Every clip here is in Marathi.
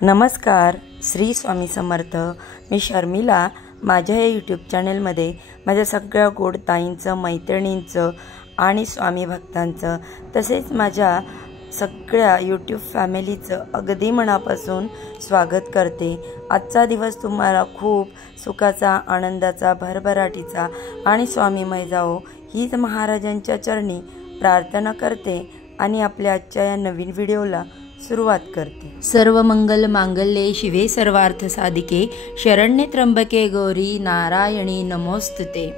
नमस्कार, श्री स्वामी समर्थ। मी शर्मिला। माझ्या या यूट्यूब चॅनलमध्ये माझ्या सगळ्या गोड ताईंचं, मैत्रिणींचं आणि स्वामी भक्तांचं तसेच माझ्या सगळ्या यूट्यूब फॅमिलीचं अगदी मनापासून स्वागत करते। आजचा दिवस तुम्हाला खूप सुखाचा, आनंदाचा, भरभराटीचा आणि स्वामीमय जावो हीच महाराजांच्या चरणी प्रार्थना करते आणि आपल्या आजच्या या नवीन व्हिडिओला सुरुवात करते। सर्व मंगल मांगल्ये शिवे सर्वार्थ साधिके शरण्ये त्र्यंबके गौरी नारायणी नमोस्तुते।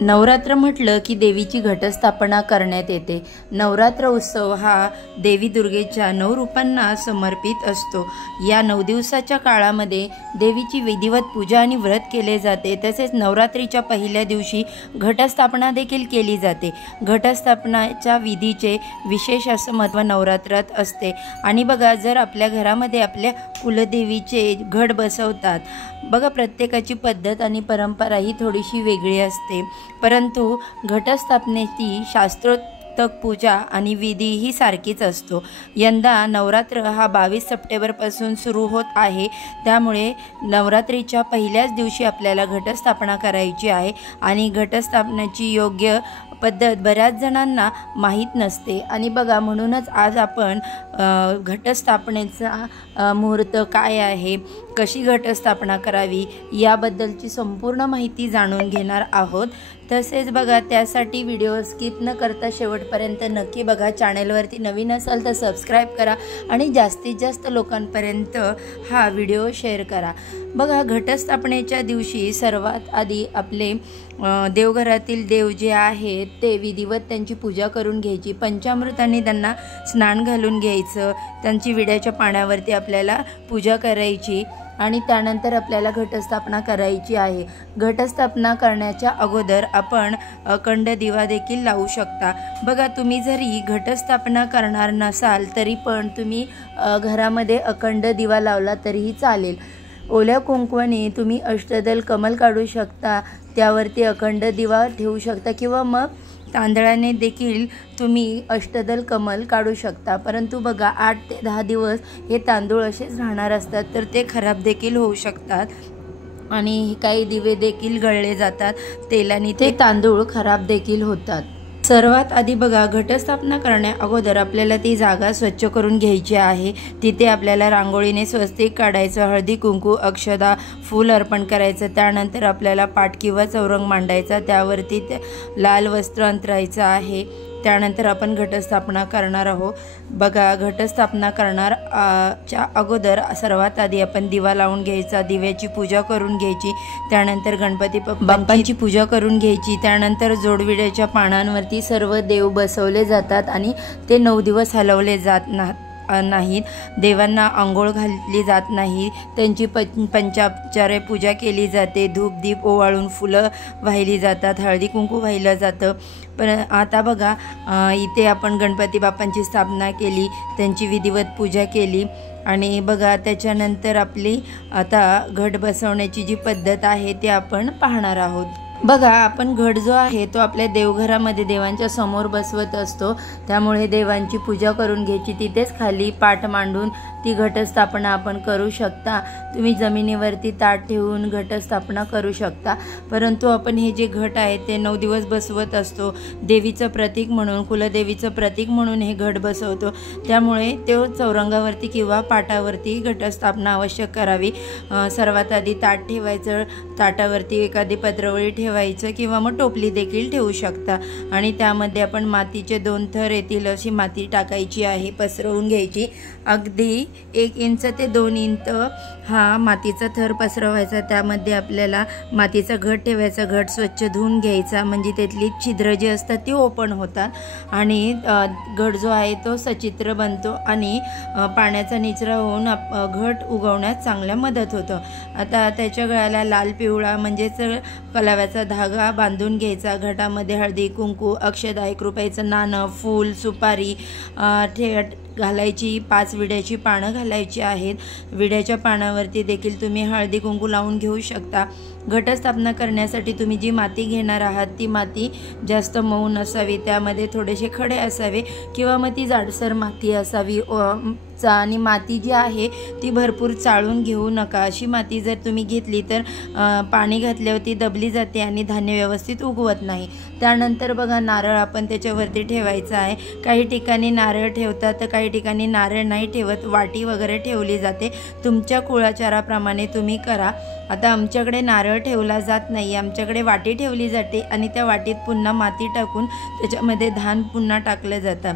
नवरात्र म्हटलं की देवीची घटस्थापना करण्यात येते। नवरात्र उत्सव हा देवी दुर्गेच्या 9 रूपांना समर्पित असतो। या 9 दिवसाच्या काळामध्ये देवीची विधिवत पूजा आणि व्रत केले जाते। तसेच नवरात्रीच्या पहिल्या दिवशी घटस्थापना देखील केली जाते। घटस्थापनाच्या विधीचे विशेष असं महत्त्व नवरात्रात असते। आणि बघा, जर आपल्या घरामध्ये आपल्या कुलदेवीचे घट बसवतात, बघा प्रत्येकाची पद्धत आणि परंपरा ही थोडीशी वेगळी असते, परंतु घटस्थापनेची शास्त्रोक्त पूजा आणि विधी ही सारखीच असतो। यंदा नवरात्र हा 22 सप्टेंबरपासून सुरू होत आहे, त्यामुळे नवरात्रीच्या पहिल्याच दिवशी आपल्याला घटस्थापना करायची आहे आणि घटस्थापनेची योग्य पद्धत बऱ्याच जणांना माहीत नसते। आणि बघा, म्हणूनच आज आपण घटस्थापनेचा मुहूर्त काय आहे, कशी घटस्थापना करावी याबद्दलची संपूर्ण माहिती जाणून घेणार आहोत। तसेच बघा, त्यासाठी व्हिडिओ स्किप न करता शेवटपर्यंत नक्की बघा। चॅनलवरती नवीन असाल तर सबस्क्राईब करा आणि जास्तीत जास्त लोकांपर्यंत हा व्हिडिओ शेअर करा। बघा, घटस्थापनेच्या दिवशी सर्वात आधी आपले देवघरातील देव जे आहेत ते विधिवत त्यांची पूजा करून घ्यायची। पंचामृतांनी त्यांना स्नान घालून घ्यायचं, त्यांची विड्याच्या पाण्यावरती आपल्याला पूजा करायची आणि त्यानंतर आपल्याला घटस्थापना करायची आहे। घटस्थापना करण्याच्या अगोदर आपण अखंड दिवा देखील लावू शकता। बघा, तुम्ही जरी घटस्थापना करणार नसाल तरी पण तुम्ही घरामध्ये अखंड दिवा लावला तरीही चालेल। ओल्या कुंकवाने तुम्ही अष्टदल कमल काढू शकता, त्यावरती अखंड दिवा ठेवू शकता, किंवा मग तांदळाने देखील तुम्ही अष्टदल कमल काढू शकता। परंतु बघा, 8 ते 10 दिवस हे तांदूळ असेच राहणार असतात, तर ते खराब देखील होऊ शकतात आणि काही दिवे देखील गळले जातात तेलाने, ते तांदूळ खराब देखील होतात। सर्वात आधी बघा, घटस्थापना करण्या अगोदर आपल्याला ती जागा स्वच्छ करून घ्यायची आहे। तिथे आपल्याला रांगोळीने स्वस्तिक काढायचं, हळदी कुंकू अक्षदा फूल अर्पण करायचं। त्यानंतर आपल्याला पाट किंवा चौरंग मांडायचा, त्यावरती लाल वस्त्र अंतरायचं आहे। त्यानंतर आपण घटस्थापना करणार आहोत। बघा, घटस्थापना करणार च्या अगोदर सर्वात आधी आपण दिवा लावून घ्यायचा, दिव्याची पूजा करून घ्यायची, त्यानंतर गणपती बाप्पांची पूजा करून घ्यायची। त्यानंतर जोडविड्याच्या पानांवरती सर्व देव बसवले जातात आणि ते 9 दिवस हलवले जात नाहीत। देवांना आंघोळ घातली जात नाही, त्यांची पंचापचारे पूजा केली जाते। धूप दीप ओवाळून फुलं वाहिली जातात, हळदी कुंकू वाहिलं जातं। पण आता बघा, इथे आपण गणपती बाप्पांची स्थापना केली, त्यांची विधिवत पूजा केली आणि बघा त्याच्यानंतर आपली आता घट बसवण्याची जी पद्धत आहे ते आपण पाहणार आहोत। बघा, आपण घट जो आहे तो आपल्या देवघरामध्ये देवांच्या समोर बसवत असतो, त्यामुळे देवांची पूजा करून घ्यायची। तिथेच खाली पाट मांडून ती घटस्थापना आपण करू शकता। तुम्ही जमिनीवरती ताट ठेवून घटस्थापना करू शकता, परंतु आपण हे जे घट आहे ते 9 दिवस बसवत असतो। देवीचं प्रतीक म्हणून, कुलदेवीचं प्रतीक म्हणून हे घट बसवतो, त्यामुळे ते चौरंगावरती किंवा पाटावरती घटस्थापना आवश्यक करावी। सर्वात आधी ताट ठेवायचं, ताटावरती एखादी पत्रवळी ठेवायचं किंवा मग टोपली देखील ठेवू शकता आणि त्यामध्ये आपण मातीचे 2 थर येतील अशी माती टाकायची आहे, पसरवून घ्यायची। अगदी 1 इंच ते 2 इंच हा मातीचा थर पसरवायचा। त्यामध्ये आपल्याला मातीचा घट ठेवायचा, घट स्वच्छ धुवून घ्यायचा, म्हणजे त्यातली छिद्र जी असतात ती ओपन होतात आणि घट जो आहे तो सचित्र बनतो आणि पाण्याचा निचरा होऊन घट उगवण्यास चांगल्या मदत होतं। आता त्याच्या गळ्याला लाल पिवळा म्हणजेच कलाव्याचा धागा बांधून घ्यायचा। घटामध्ये हळदी कुंकू अक्षदा, 1 रुपयाचं नाणं, फूल, सुपारी घालायची, 5 विड्याची पानं घालायची आहेत। विड्याच्या पानावरती देखील तुम्ही हळदी कुंकू लावून घेऊ शकता। घटस्थापना करण्यासाठी तुम्ही जी माती घेणार आहात ती माती जास्त मऊ नसावी, त्यामध्ये थोडेसे खडे असावे किंवा मग ती जाडसर माती असावी आणि माती जी आहे ती भरपूर चाळून घेऊ नका। अशी माती जर तुम्ही घेतली तर पाणी घातल्यावर ती दबली जाते आणि धान्य व्यवस्थित उगवत नाही। त्यानंतर बघा नारळ आपण त्याच्यावरती ठेवायचा आहे। काही ठिकाणी नारळ ठेवतात तर काही ठिकाणी नारळ नाही ठेवत, वाटी वगैरे ठेवली जाते। तुमच्या कुळाचाराप्रमाणे तुम्ही करा। आता आमच्याकडे नारळ ठेवला जात नाही, आमच्याकडे वाटी ठेवली जाते आणि त्या वाटीत पुन्हा माती टाकून त्याच्यामध्ये धान पुन्हा टाकलं जातं।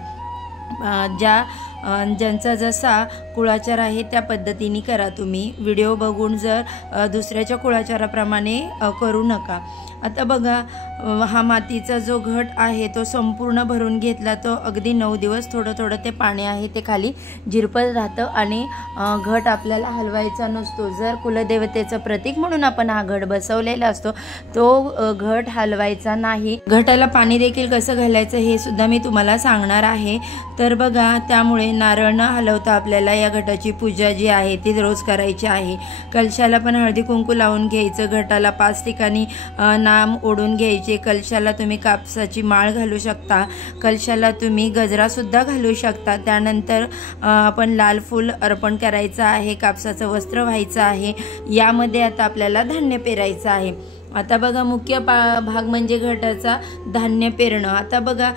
ज्यांचा जसा कुळाचार आहे त्या पद्धतीने करा। तुम्ही व्हिडिओ बघून जर दुसऱ्याच्या कुळाचाराप्रमाणे करू नका। आता बघा हा मातीचा जो घट आहे तो संपूर्ण भरून घेतला, तो अगदी 9 दिवस थोडं थोडं ते पाणी आहे ते खाली झिरपत राहतं आणि घट आपल्याला हलवायचा नसतो। जर कुलदेवतेचं प्रतीक म्हणून आपण हा घट बसवलेला असतो तो घट हलवायचा नाही। घटाला पाणी देखील कसं घालायचं हे सुद्धा मी तुम्हाला सांगणार आहे। तर बघा त्यामुळे नारळ न हलवता आपल्याला या घटाची पूजा जी आहे ती रोज करायची आहे। कलशाला पण हळदी कुंकू लावून घ्यायचं, घटाला 5 ठिकाणी नाम ओढून घ्यायचे। कलशाला तुम्ही कापसाची माळ घालू शकता, कलशाला तुम्ही गजरा सुद्धा घालू शकता। त्यानंतर आपण लाल फूल अर्पण करायचं आहे, कापसाचं वस्त्र व्हायचं आहे। यामध्ये आता आपल्याला धान्य पेरायचं आहे। आता बघा मुख्य भाग म्हणजे घटाचा धान्य पेरणं। आता बघा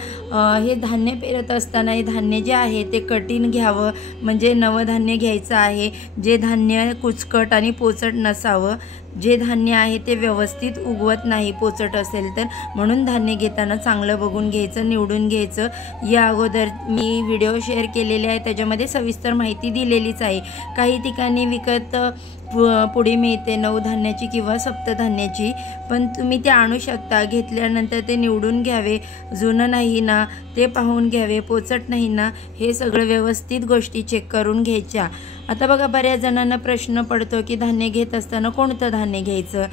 हे धान्य पेरत असताना हे धान्य जे आहे ते कठीण घ्यावं, म्हणजे नवधान्य घ्यायचं आहे, जे धान्य कुचकट आणि पोचट नसावं। जे धान्य आहे ते व्यवस्थित उगवत नाही पोचट असेल तर, म्हणून धान्य घेताना चांगलं बघून घ्यायचं, निवडून घ्यायचं। या अगोदर मी व्हिडिओ शेअर केलेले आहे, त्याच्यामध्ये सविस्तर माहिती दिलेलीच आहे। काही ठिकाणी विकत पुडी मिळते नवधान्याची किंवा सप्तधान्याची, पण तुम्ही ते आणू शकता। घेतल्यानंतर ते निवडून घ्यावे, जुनं नाही ना ते पाहून घ्यावे, पोचट नाही ना हे सगळं व्यवस्थित गोष्टी चेक करून घ्यायच्या। आता बघा बऱ्याच जणांना प्रश्न पडतो की धान्य घेत असताना कोणतं धान्य घ्यायचं।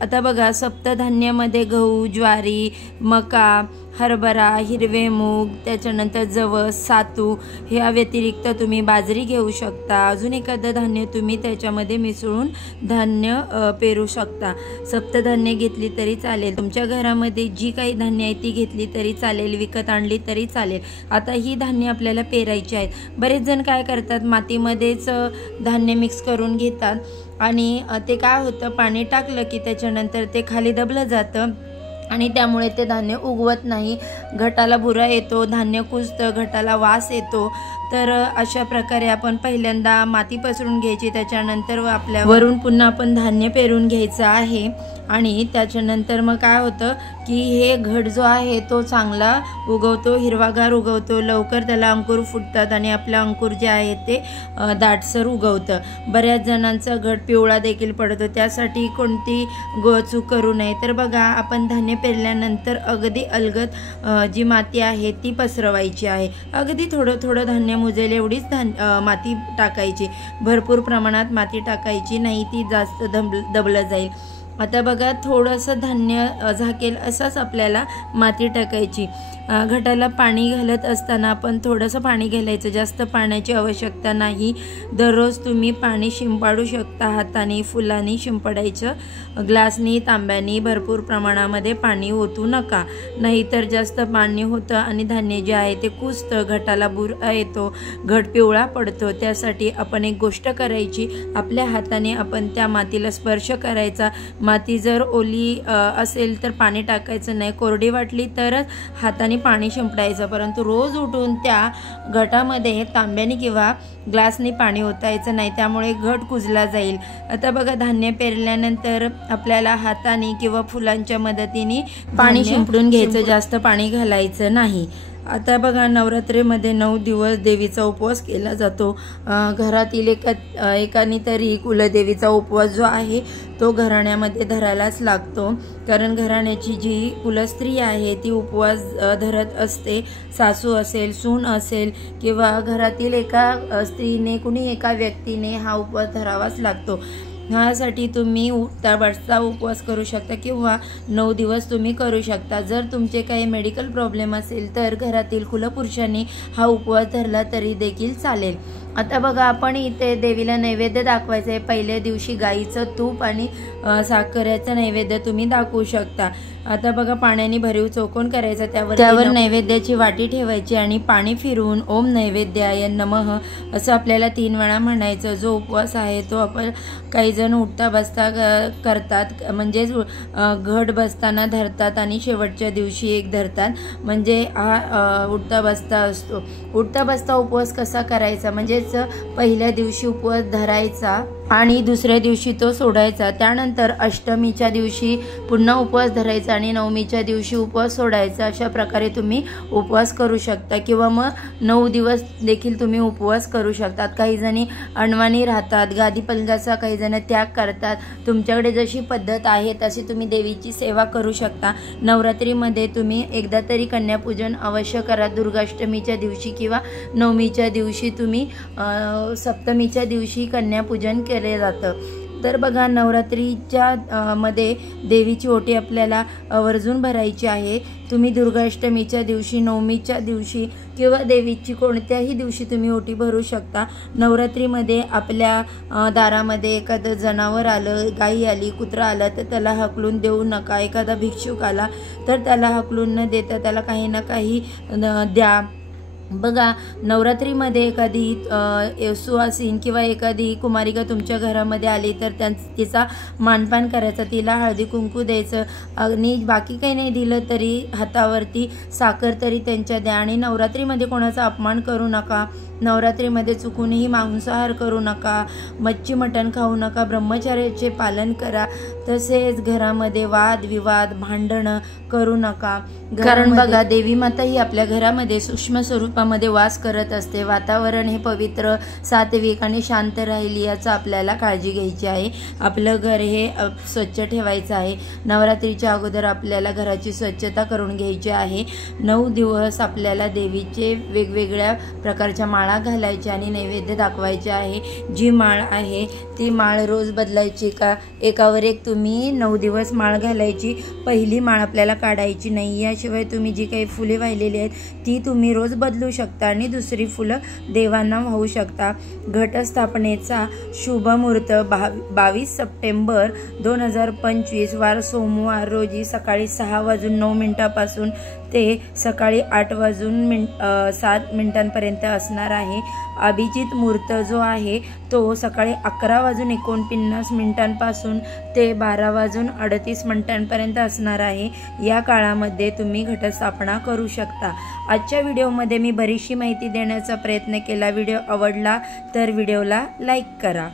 आता बघा सप्तधान्यामध्ये गहू, ज्वारी, मका, हरभरा, हिरवे मूग, त्याच्यानंतर जवस, सातू, ह्या व्यतिरिक्त तुम्ही बाजरी घेऊ शकता। अजून एखादं धान्य तुम्ही त्याच्यामध्ये मिसळून धान्य पेरू शकता। सप्तधान्य घेतली तरी चालेल, तुमच्या घरामध्ये जी काही धान्य आहे ती घेतली तरी चालेल, विकत आणली तरी चालेल। आता ही धान्य आपल्याला पेरायची आहेत। बरेच जण काय करतात मातीमध्येच धान्य मिक्स करून घेतात आणि ते काय होतं पाणी टाकलं की त्याच्यानंतर ते खाली दबलं जातं आणि त्यामुळे ते धान्य उगवत नाही, घटाला भुरा येतो, धान्य कुजतं, घटाला वास येतो। तर अशा प्रकारे आपण पहिल्यांदा माती पसरून घ्यायची, त्याच्यानंतर आपल्या वरून पुन्हा आपण धान्य पेरून घ्यायचं आहे। आणि त्याच्यानंतर मग काय होतं की हे घट जो आहे तो चांगला उगवतो, हिरवागार उगवतो, लवकर त्याला अंकुर फुटतात आणि आपलं अंकुर जे आहे ते दाटसर उगवतं। बऱ्याच जणांचा घट पिवळा देखील पडतो, त्यासाठी कोणती चूक करू नये। तर बघा आपण धान्य पेरल्यानंतर अगदी अलगद जी माती आहे ती पसरवायची आहे। अगदी थोडं थोडं धान्य मुजेल एवढीच माती टाकायची, भरपूर प्रमाणात माती टाकायची नाही, ती जास्त दबलं जाईल। आता बघा थोडंसं धान्य झाकेल असंच आपल्याला माती टाकायची। घटाला पाणी घालत असताना आपण थोडंसं पाणी घालायचं, जास्त पाण्याची आवश्यकता नाही। दररोज तुम्ही पाणी शिंपडू शकता, हाताने फुलांनी शिंपडायचं, ग्लासनी तांब्यानी भरपूर प्रमाणामध्ये पाणी ओतू नका, नाहीतर जास्त पाणी होतं आणि धान्य जे आहे ते कुजतं, घटाला बुरा येतो, घट पिवळा पडतो। त्यासाठी आपण एक गोष्ट करायची, आपल्या हाताने आपण त्या मातीला स्पर्श करायचा। माती जर ओली असेल तर पाणी टाकायचं नाही, कोरडी वाटली तरच हाताने पाणी शिंपडायचं, परंतु रोज उठून त्या घटामध्ये तांब्याने किंवा ग्लासने पाणी ओतायचं नाही, त्यामुळे घट कुजला जाईल। आता बघा धान्य पेरल्यानंतर आपल्याला हाताने किंवा फुलांच्या मदतीने पाणी शिंपडून घ्यायचं, जास्त पाणी घालायचं नाही। आता बघा नवरात्रीमध्ये 9 दिवस देवीचा उपवास केला जातो। घरातील एकाने तरी कुलदेवीचा उपवास जो आहे तो घराण्यामध्ये धरायलाच लागतो, कारण घराण्याची जी कुलस्त्री आहे ती उपवास धरत असते। सासू असेल, सून असेल किंवा घरातील एका स्त्रीने, कुणी एका व्यक्तीने हा उपवास धरावाच लागतो। ह्यासाठी तुम्ही उठता बसता उपवास करू शकता किंवा 9 दिवस तुम्ही करू शकता। जर तुमचे काही मेडिकल प्रॉब्लेम असेल तर घरातील कुलपुरुषांनी हा उपवास धरला तरी देखील चालेल। आता बघा, आपण इथे देवीला नैवेद्य दाखवायचं आहे। पहिल्या दिवशी गाईचं तूप आणि साखरेचं नैवेद्य तुम्ही दाखवू शकता। आता बघा, पाण्याने भरीव चौकोन करायचा, त्यावर नैवेद्याची वाटी ठेवायची आणि पाणी फिरवून ओम नैवेद्याय नमः असं आपल्याला 3 वेळा म्हणायचं। जो उपवास आहे तो आपण काही जण उठता बसता करतात, म्हणजेच घट बसताना धरतात आणि शेवटच्या दिवशी एक धरतात, म्हणजे हा उठता बसता असतो। उठता बसता उपवास कसा करायचा, म्हणजेच पहिल्या दिवशी उपवास धरायचा आणि दुसऱ्या दिवशी तो सोडायचा। त्यानंतर अष्टमीच्या दिवशी पुन्हा उपवास धरायचा आणि नवमीच्या दिवशी उपवास सोडायचा। अशा प्रकारे तुम्ही उपवास करू शकता किंवा मग 9 दिवस देखील तुम्ही उपवास करू शकतात। काही जणी अणवाणी राहतात, गादी पलंगाचा काही जण त्याग करतात। तुमच्याकडे जशी पद्धत आहे तशी तुम्ही देवीची सेवा करू शकता। नवरात्रीमध्ये तुम्ही एकदा तरी कन्यापूजन अवश्य करा, दुर्गाष्टमीच्या दिवशी किंवा नवमीच्या दिवशी तुम्ही सप्तमीच्या दिवशी कन्यापूजन केले जातं। तर बघा, नवरात्रीच्या मध्ये देवीची ओटी आपल्याला आवर्जून भरायची आहे। तुम्ही दुर्गाष्टमीच्या दिवशी, नवमीच्या दिवशी किंवा देवीची कोणत्याही दिवशी तुम्ही ओटी भरू शकता। नवरात्रीमध्ये आपल्या दारामध्ये एखादं जनावर आलं, गाई आली, कुत्रा आला तर त्याला हाकलून देऊ नका। एखादा भिक्षुक आला तर त्याला हाकलून न देता त्याला काही ना काही द्या। बघा, नवरात्रीमध्ये एखादी सुवासीन किंवा एखादी कुमारिका तुमच्या घरामध्ये आली तर तिचा मानपान करायचा, तिला हळदी कुंकू द्यायचं आणि बाकी काही नाही दिलं तरी हातावरती साखर तरी त्यांच्या द्या। आणि नवरात्रीमध्ये कोणाचा अपमान करू नका। नवरात्रीमध्ये चुकूनही मांसाहार करू नका, मच्छी मटण खाऊ नका, ब्रह्मचर्याचे पालन करा। तसेच घरामध्ये वाद विवाद भांडणं करू नका, कारण बघा, देवी माता ही आपल्या घरामध्ये सूक्ष्म स्वरूपामध्ये वास करत असते। वातावरण हे पवित्र, सात्विक आणि शांत राहील याचं आपल्याला काळजी घ्यायची आहे। आपलं घर हे स्वच्छ ठेवायचं आहे। नवरात्रीच्या अगोदर आपल्याला घराची स्वच्छता करून घ्यायची आहे। 9 दिवस आपल्याला देवीचे वेगवेगळ्या प्रकारच्या माळा घालायची आणि नैवेद्य दाखवायचे आहे। जी माळ आहे ती माळ रोज बदलायची का, एकावर एक तुम्ही 9 दिवस माळ घालायची। पहिली माळ आपल्याला काढायची नाही। याशिवाय तुम्ही जी काही फुले वाहिलेली आहेत ती तुम्ही रोज बदलू शकता आणि दुसरी फुलं देवांना वाहू शकता। घटस्थापनेचा शुभ मुहूर्त 22 सप्टेंबर 2025 वार सोमवार रोजी सकाळी 6:09 ते सकाळी 8:07 असणार आहे। अभिजित मुहूर्त जो आहे तो सकाळी 11:49 ते 12:38 असणार आहे। या काळामध्ये तुम्ही घटस्थापना करू शकता। आजच्या व्हिडिओमध्ये मी बरीचशी माहिती देण्याचा प्रयत्न केला। व्हिडिओ आवडला तर व्हिडिओला लाईक करा।